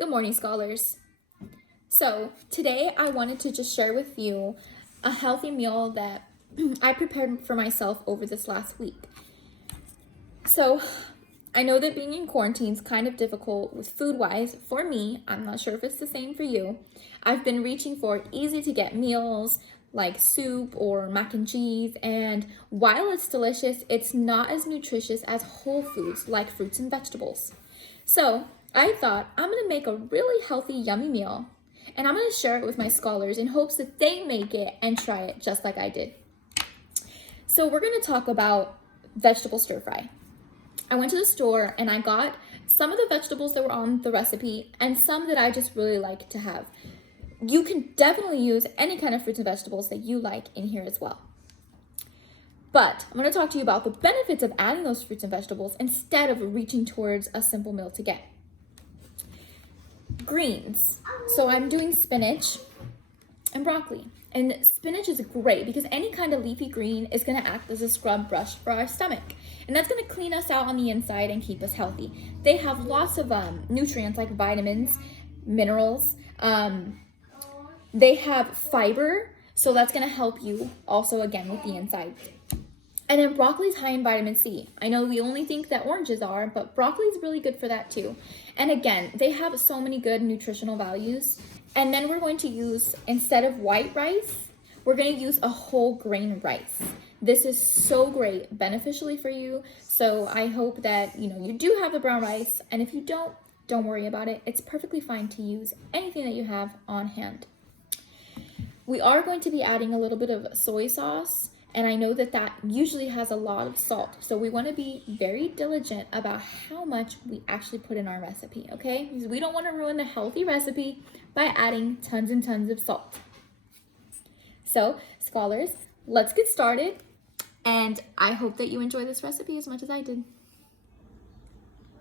Good morning, scholars. So today I wanted to just share with you a healthy meal that I prepared for myself over this last week. So I know that being in quarantine is kind of difficult with food-wise. For me, I'm not sure if it's the same for you. I've been reaching for easy to get meals like soup or mac and cheese, and while it's delicious, it's not as nutritious as whole foods like fruits and vegetables. So I thought I'm gonna make a really healthy, yummy meal, and I'm gonna share it with my scholars in hopes that they make it and try it just like I did. So we're gonna talk about vegetable stir fry. I went to the store and I got some of the vegetables that were on the recipe and some that I just really like to have. You can definitely use any kind of fruits and vegetables that you like in here as well. But I'm going to talk to you about the benefits of adding those fruits and vegetables instead of reaching towards a simple meal to get. Greens. So I'm doing spinach and broccoli. And spinach is great because any kind of leafy green is going to act as a scrub brush for our stomach. And that's going to clean us out on the inside and keep us healthy. They have lots of nutrients like vitamins, minerals. They have fiber, so that's going to help you also again with the inside. And then broccoli is high in vitamin C. I know we only think that oranges are, but broccoli is really good for that too. And again, they have so many good nutritional values. And then we're going to use, instead of white rice, we're going to use a whole grain rice. This is so great beneficially for you. So I hope that you do have the brown rice, and if you don't worry about it. It's perfectly fine to use anything that you have on hand. We are going to be adding a little bit of soy sauce, and I know that that usually has a lot of salt. So we want to be very diligent about how much we actually put in our recipe, okay? Because we don't want to ruin the healthy recipe by adding tons and tons of salt. So, scholars, let's get started, and I hope that you enjoy this recipe as much as I did.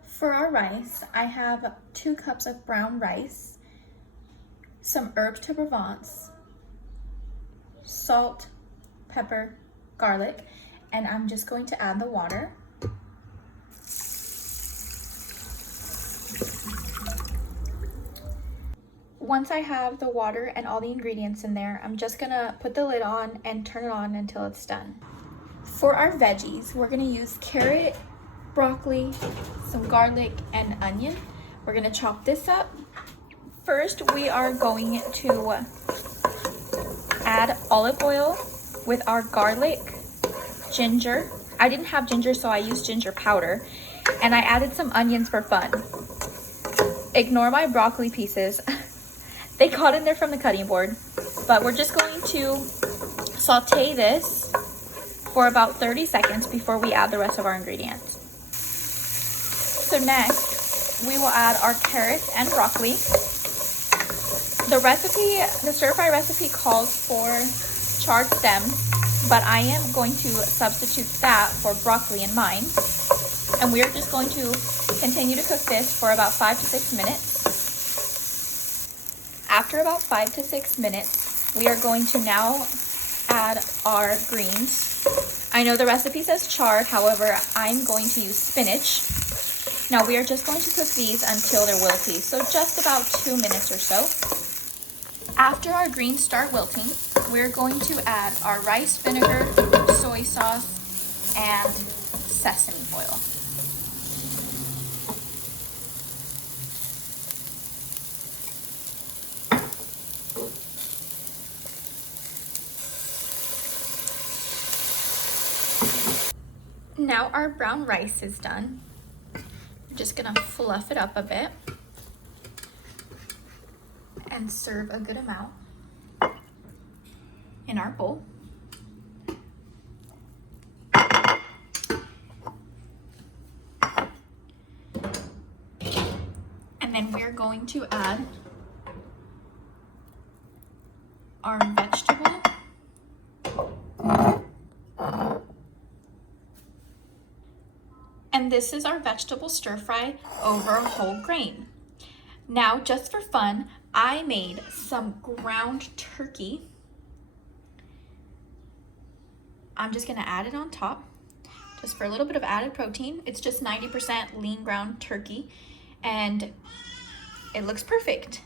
For our rice, I have 2 cups of brown rice, some herbes de Provence, salt, pepper, garlic, and I'm just going to add the water. Once I have the water and all the ingredients in there, I'm just gonna put the lid on and turn it on until it's done. For our veggies, we're gonna use carrot, broccoli, some garlic, and onion. We're gonna chop this up. First, we are going to add olive oil with our garlic, ginger. I didn't have ginger, so I used ginger powder, and I added some onions for fun. Ignore my broccoli pieces. They got in there from the cutting board, but we're just going to saute this for about 30 seconds before we add the rest of our ingredients. So next, we will add our carrots and broccoli. The stir fry recipe calls for charred stems, but I am going to substitute that for broccoli in mine. And we are just going to continue to cook this for about 5 to 6 minutes. After about 5 to 6 minutes, we are going to now add our greens. I know the recipe says chard, however, I'm going to use spinach. Now we are just going to cook these until they're wilty, so just about 2 minutes or so. After our greens start wilting, we're going to add our rice vinegar, soy sauce, and sesame oil. Now our brown rice is done. We're just gonna fluff it up a bit and serve a good amount in our bowl. And then we're going to add our vegetable. And this is our vegetable stir fry over a whole grain. Now, just for fun, I made some ground turkey. I'm just gonna add it on top, just for a little bit of added protein. It's just 90% lean ground turkey. And It looks perfect.